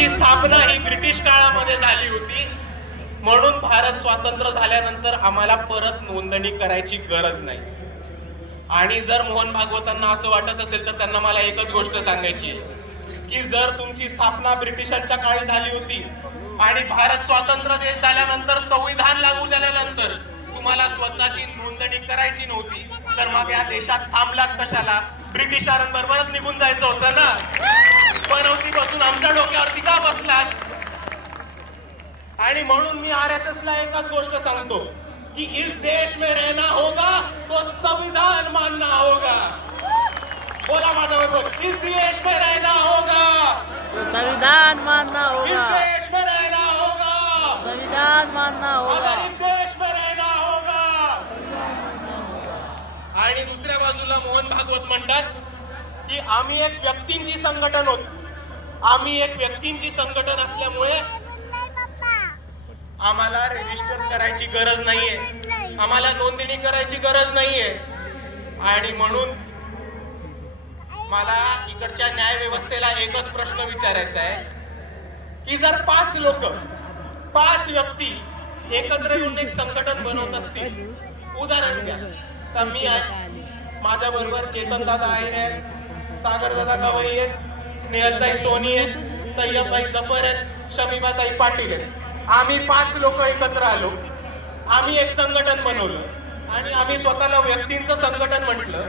ची स्थापना ही ब्रिटिश काळामध्ये झाली होती, म्हणून भारत स्वतंत्र झाल्यानंतर आम्हाला परत नोंदणी करायची गरज नाही. आणि जर मोहन भागवतांना असं वाटत असेल तर त्यांना मला एकच गोष्ट सांगायची आहे की जर तुमची स्थापना ब्रिटिशांच्या काळी झाली होती आणि भारत स्वतंत्र देश झाल्यानंतर संविधान लागू झाल्यानंतर तुम्हाला स्वतःची नोंदणी करायची नव्हती, तर मग या देशात थांबलात कशाला? ब्रिटिशांबरोबरच निघून जायचं होतं ना. पनवती बसून आमच्या डोक्यावरती का बसलात? आणि म्हणून मी RSS ला एकच गोष्ट सांगतो कि इस देश में रहना होगा तो संविधान मानना होगा. बोला माझ्याबरोबर, इस देश में रहना होगा तो संविधान मानना इस होगा, देश में रहना होगा संविधान मानना होगा. अगर इस देश में रहना होगा. आणि दुसऱ्या बाजूला मोहन भागवत म्हणतात की आम्ही एक व्यक्तींची संघटन होत. आम्ही एक व्यक्तींची संघटन असल्यामुळे आम्हाला रजिस्टर करायची गरज नाहीये, आम्हाला नोंदणी करायची गरज नाहीये. आणि म्हणून मला इकडच्या न्याय व्यवस्थेला एकच प्रश्न विचारायचा आहे की जर 5 लोक 5 व्यक्ती एकत्र येऊन एक संघटन बनवत असतील, उदाहरण घ्या तर मी आहे, माझ्या बरोबर चेतन दादा आहेत, सागर दादा गवई आहेत, स्नेहलताई सोनी आहेत, तय्यबताई जफर आहेत, शमीबाताई पाटील आहेत. आम्ही 5 लोक एकत्र आलो, आम्ही एक संघटन बनवलं आणि आम्ही स्वतःला व्यक्तींचं संघटन म्हटलं,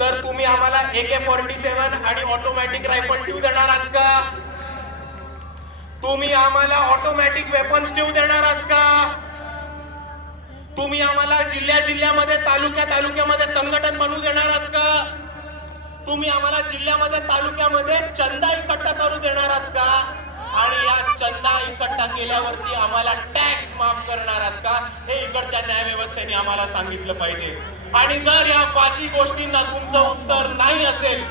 तर तुम्ही आम्हाला AK-47 आणि ऑटोमॅटिक रायफल ठेवू देणार आहात का? तुम्ही आम्हाला ऑटोमॅटिक वेपन्स ठेवू देणार आहात का? तुम्ही आम्हाला जिल्ह्यामध्ये तालुक्यामध्ये संघटन बनवू देणार आहात का? तुम्ही आम्हाला जिल्ह्यामध्ये तालुक्यामध्ये चंदा इकट्ठा करू देणार आहात का? आणि या चंदा इकट्ठा केल्यावरती आम्हाला टॅक्स माफ करणार आहात का? हे इकडच्या न्याय व्यवस्थेने आम्हाला सांगितलं पाहिजे. आणि जर या 5 गोष्टींना तुमचं उत्तर नाही असेल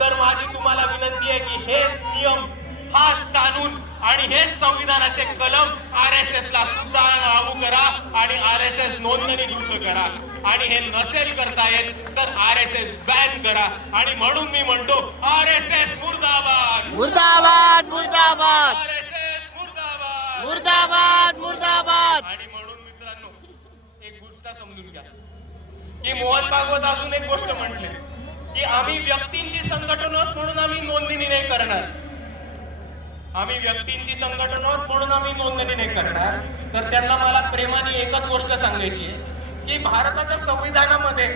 तर माझी तुम्हाला विनंती आहे की हेच नियम, हाच कानून आणि हेच संविधानाचे कलम RSS ला सुद्धा लागू करा आणि RSS नोंदणीकृत करा. आणि हे नसेल करता येत तर RSS बॅन करा. आणि म्हणून मी म्हणतो RSS मुर्दाबाद, मुर्दाबाद, मुर्दाबाद, RSS मुर्दाबाद, मुर्दाबाद, मुर्दाबाद. आणि म्हणून मित्रांनो एक गोष्ट समजून घ्या की मोहन भागवत अजून एक गोष्ट म्हटले की आम्ही व्यक्तींची संघटन आहोत म्हणून आम्ही नोंदणी नाही करणार. आम्ही व्यक्तींची संघटन आहोत म्हणून आम्ही नोंदणी नाही करणार. तर त्यांना मला प्रेमाने एकच गोष्ट सांगायची आहे की भारताच्या संविधानामध्ये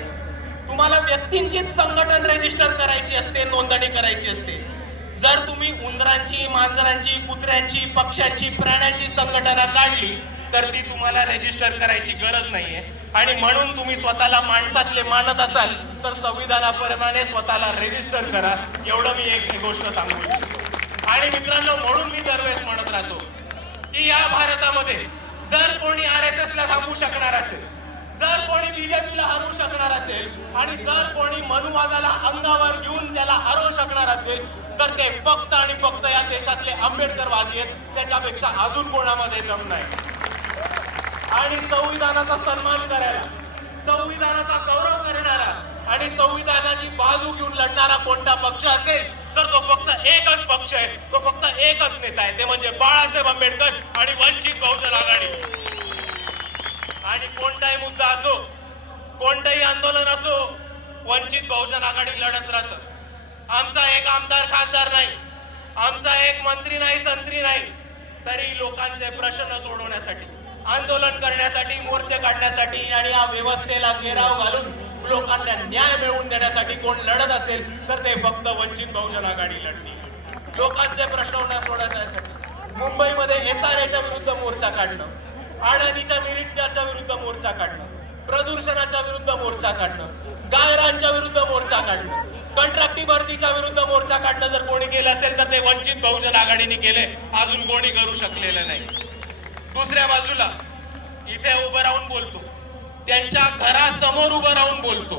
तुम्हाला व्यक्तींचीच संघटन रजिस्टर करायची असते, नोंदणी करायची असते. जर तुम्ही उंदरांची, मांजरांची, कुत्र्यांची, पक्ष्यांची, प्राण्यांची संघटना काढली तर ती तुम्हाला रजिस्टर करायची गरज नाहीये. आणि म्हणून तुम्ही स्वतःला माणसातले मानत असाल तर संविधानाप्रमाणे स्वतःला रजिस्टर करा. एवढं मी एक गोष्ट सांगू इच्छितो. आणि मित्रांनो, म्हणून मी दरवेळेस म्हणत राहतो की या भारतामध्ये जर कोणी RSS ला थांबवू शकणार असेल, जर कोणी BJP ला हरवू शकणार असेल आणि जर कोणी मनुवादाला अंगावर घेऊन त्याला हरवू शकणार असेल तर ते फक्त आणि फक्त या देशातले आंबेडकरवादी आहेत. त्याच्यापेक्षा अजून कोणामध्ये दम नाही. आणि संविधानाचा सन्मान करायला, संविधानाचा गौरव करणारा आणि संविधानाची बाजू घेऊन लढणारा कोणता पक्ष असेल तर तो फक्त एकच पक्ष आहे, तो फक्त एकच नेता आहे, ते म्हणजे बाळासाहेब आंबेडकर आणि वंचित बहुजन आघाडी. आणि कोणताही मुद्दा असो, कोणतंही आंदोलन असो, वंचित बहुजन आघाडी लढत राहतं. आमचा एक आमदार खासदार नाही, आमचा एक मंत्री नाही, संत्री नाही, तरी लोकांचे प्रश्न सोडवण्यासाठी, आंदोलन करण्यासाठी, मोर्चे काढण्यासाठी आणि या व्यवस्थेला घेराव घालून लोकांना न्याय मिळवून देण्यासाठी कोण लढत असेल तर ते फक्त वंचित बहुजन आघाडी लढते. लोकांचे प्रश्न सोडवण्यासाठी मुंबईमध्ये SRAच्या विरुद्ध मोर्चा काढणं, अडाणीच्या मिरिटाच्या विरुद्ध मोर्चा काढणं, प्रदूषणाच्या विरुद्ध मोर्चा काढणं, गायरांच्या विरुद्ध मोर्चा काढणं, कंत्राटी भरतीच्या विरुद्ध मोर्चा काढणं जर कोणी केलं असेल तर ते वंचित बहुजन आघाडीने केले. अजून कोणी करू शकलेलं नाही. दुसऱ्या बाजूला इथे उभं राहून बोलतो, त्यांच्या घरासमोर उभं राहून बोलतो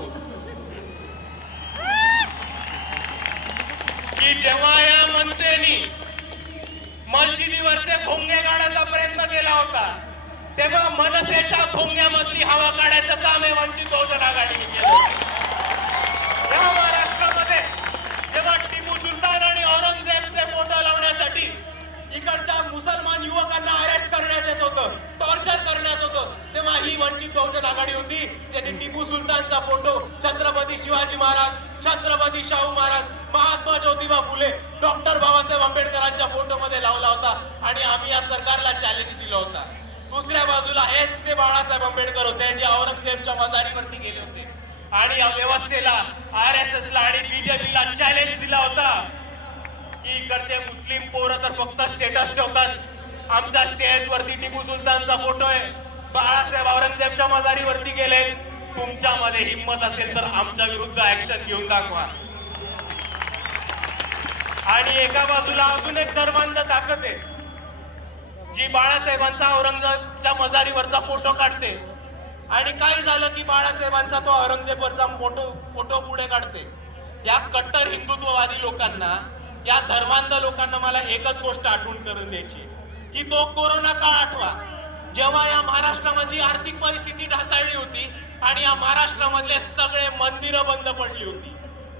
की जेव्हा या मनसेनी मस्जिदीवरचे भोंगे काढायचा प्रयत्न केला होता तेव्हा मनसेच्या भोंग्यामधली हवा काढायचं काम हे वंचित बहुजन आघाडीने केलं. या महाराष्ट्रामध्ये जेव्हा टिपू सुलतान आणि औरंगजेबचे फोटो लावण्यासाठी ही वंचित बहुजन आघाडी होती ज्यांनी टिपू सुलतानचा फोटो छत्रपती शिवाजी महाराज, छत्रपती शाहू महाराज, महात्मा ज्योतिबा फुले, डॉक्टर बाबासाहेब आंबेडकरांच्या फोटो मध्ये लावला होता आणि आम्ही या सरकारला चॅलेंज दिला होता. दुसऱ्या बाजूला हेच ते बाळासाहेब आंबेडकर होते जे औरंगजेबच्या मजारीवरती गेले होते आणि या व्यवस्थेला, RSS ला आणि बीजेपीला चॅलेंज दिला होता की इकडचे मुस्लिम पोरं तर फक्त स्टेटस ठेवतात. आमच्या स्टेज वरती टिपू सुलतानचा फोटो आहे, बाळासाहेब औरंगजेबच्या मजारीवरती गेले. तुमच्यामध्ये हिंमत असेल तर आमच्या विरुद्ध ऍक्शन घेऊन दाखवा. आणि एका बाजूला अजून एक धर्मांध ताकद आहे जी बाळासाहेबांचा औरंगजेबच्या मजारीवरचा फोटो काढते आणि काय झालं की बाळासाहेबांचा तो औरंगजेबवरचा फोटो पुढे काढते. या कट्टर हिंदुत्ववादी लोकांना, या धर्मांध लोकांना मला एकच गोष्ट आठवण करून द्यायची की तो कोरोना काळ आठवा, जेव्हा या महाराष्ट्रामधली आर्थिक परिस्थिती ढासळली होती आणि या महाराष्ट्रामधले सगळे मंदिरं बंद पडली होती.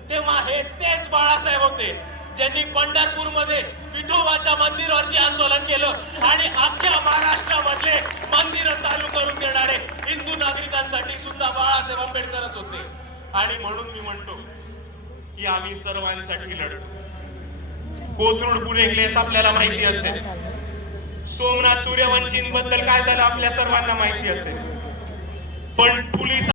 तेव्हा हे तेच बाळासाहेब होते ज्यांनी पंढरपूरमध्ये विठोबाच्या मंदिरावरती आंदोलन केलं आणि अख्ख्या महाराष्ट्रामधले मंदिरं चालू करून देणारे हिंदू नागरिकांसाठी सुद्धा बाळासाहेब आंबेडकरच होते. आणि म्हणून मी म्हणतो की आम्ही सर्वांसाठी लढतो. कोथरूड पुणे आपल्याला माहिती असेल, सोमनाथ सूर्यवंशींबद्दल काय झालं आपल्या सर्वांना माहिती असेल, पण पोलीस